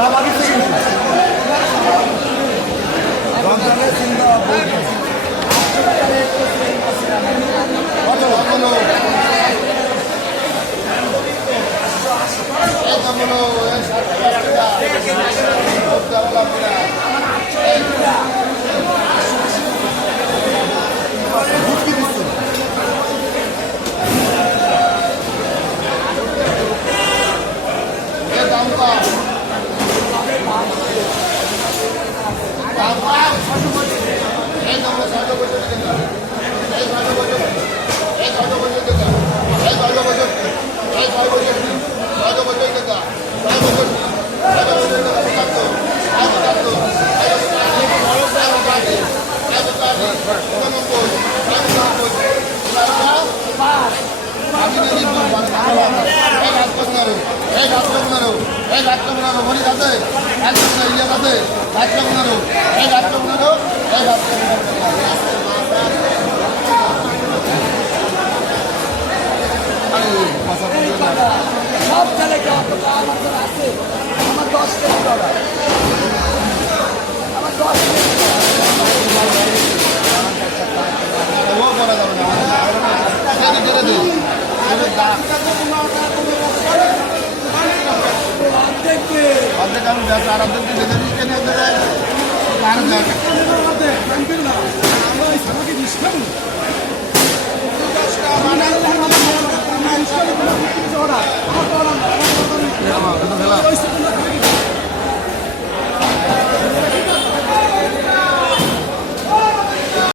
দাম আগে থেকে রমজানের চিন্তা কত হলো কত হলো এক হাত কমনারো এক হাত কমনারো মনি কাছে এক হাত ইয়া কাছে সব জায়গায় আমার আছে আমার দশ কেজি ডলার చేశారు చేస్తారు అభివృద్ధి చేశారు ఇష్టం